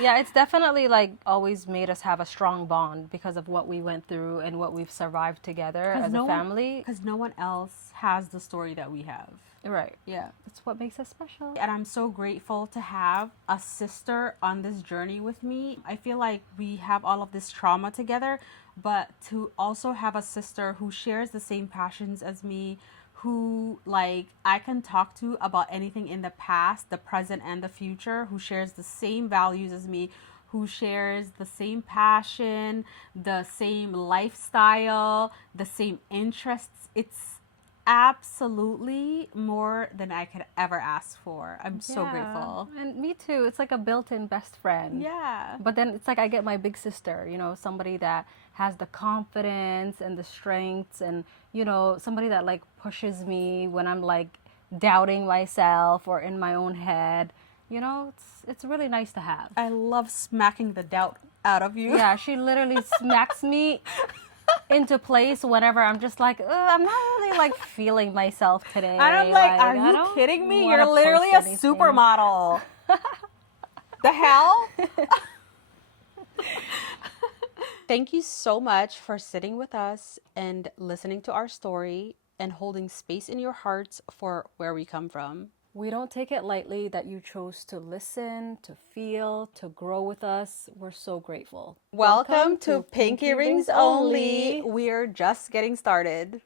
Yeah, it's definitely like always made us have a strong bond because of what we went through and what we've survived together as a family. Because no one else has the story that we have. Right. Yeah. That's what makes us special. And I'm so grateful to have a sister on this journey with me. I feel like we have all of this trauma together, but to also have a sister who shares the same passions as me, who like I can talk to about anything in the past, the present, and the future, who shares the same values as me, who shares the same passion, the same lifestyle, the same interests. It's absolutely more than I could ever ask for. I'm so Yeah. grateful. And me too. It's like a built-in best friend. Yeah. But then it's like I get my big sister, you know, somebody that has the confidence and the strengths and, you know, somebody that like pushes me when I'm like doubting myself or in my own head. You know, it's really nice to have. I love smacking the doubt out of you. Yeah, she literally smacks me into place whenever I'm just like, I'm not really like feeling myself today. And I'm like, are I you don't kidding me? wanna You're literally a post anything." supermodel. The hell? Thank you so much for sitting with us and listening to our story and holding space in your hearts for where we come from. We don't take it lightly that you chose to listen, to feel, to grow with us. We're so grateful. Welcome to Pinky Rings Only. We're just getting started.